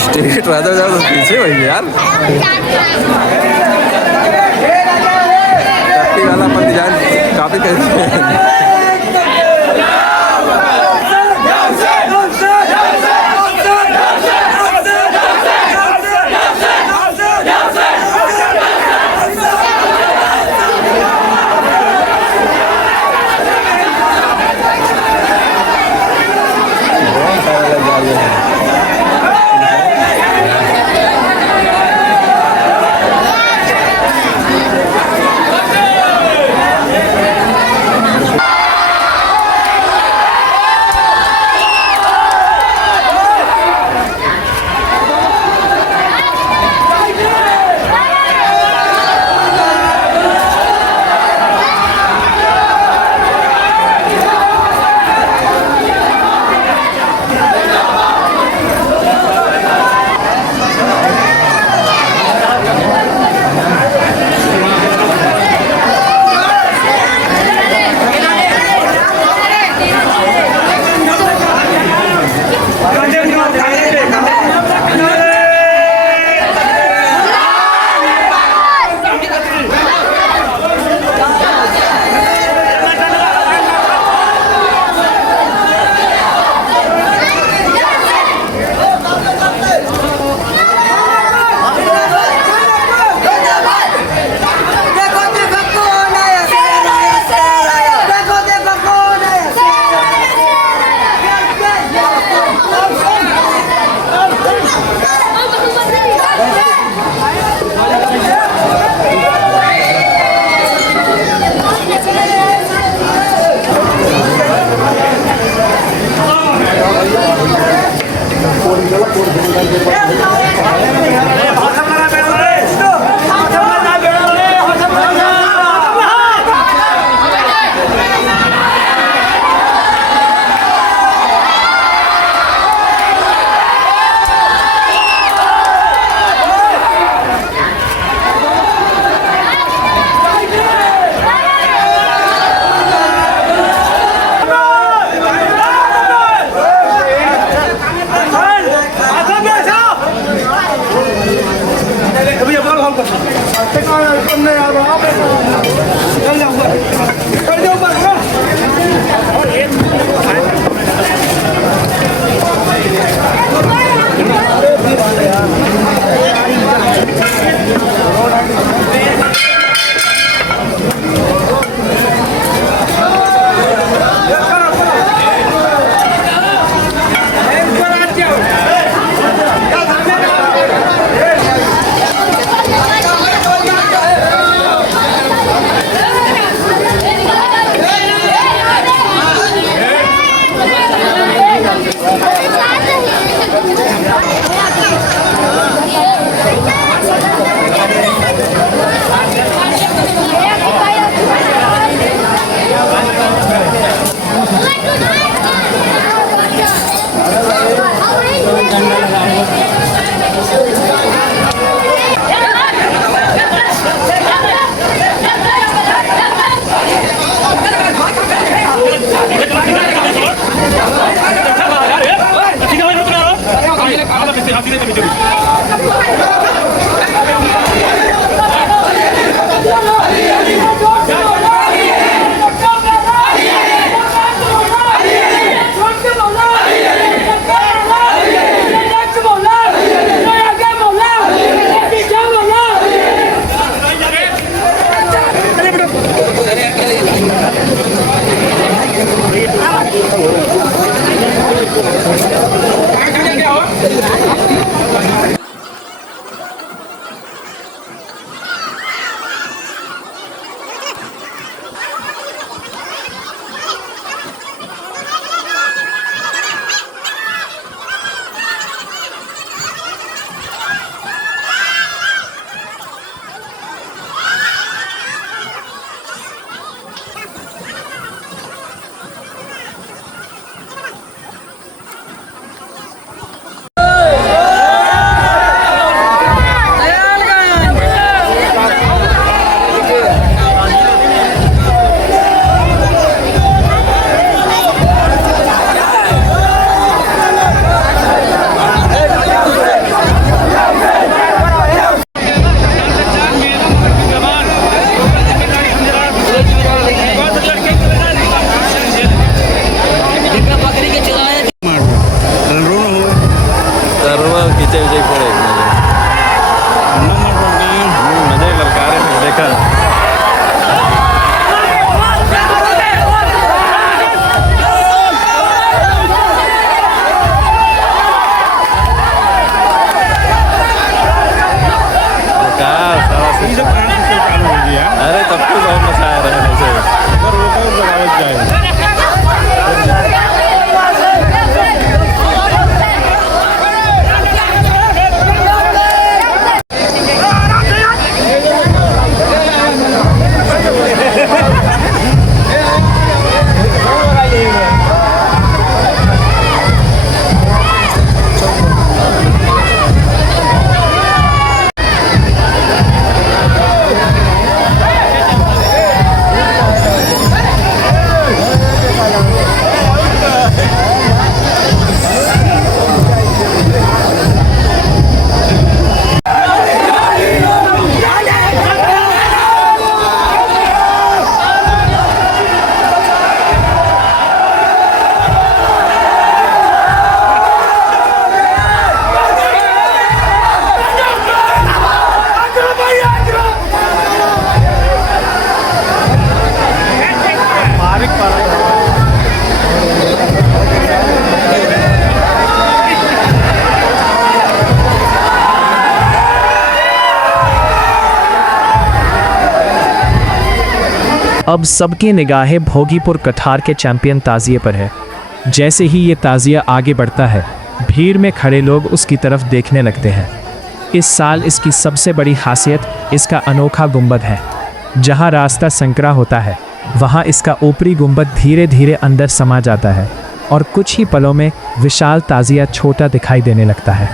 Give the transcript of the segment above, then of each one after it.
State rather ज्यादा पीछे वही यार टट्टी वाला पर डिजाइन काफी कैसे बच्चे बच्चे पड़े मजे ललका रहे थे देखा। अरे तब तो बहुत मजा आया रहने से। अब सबकी निगाहें भोगीपुर कठार के चैंपियन ताजिए पर है। जैसे ही ये ताजिया आगे बढ़ता है, भीड़ में खड़े लोग उसकी तरफ देखने लगते हैं। इस साल इसकी सबसे बड़ी खासियत इसका अनोखा गुंबद है। जहाँ रास्ता संकरा होता है, वहाँ इसका ऊपरी गुंबद धीरे धीरे अंदर समा जाता है और कुछ ही पलों में विशाल ताजिया छोटा दिखाई देने लगता है।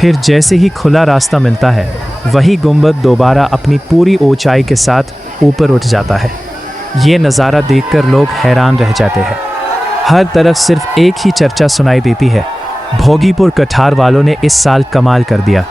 फिर जैसे ही खुला रास्ता मिलता है, वही गुंबद दोबारा अपनी पूरी ऊंचाई के साथ ऊपर उठ जाता है। ये नज़ारा देखकर लोग हैरान रह जाते हैं। हर तरफ सिर्फ एक ही चर्चा सुनाई देती है, भोगीपुर कठार वालों ने इस साल कमाल कर दिया।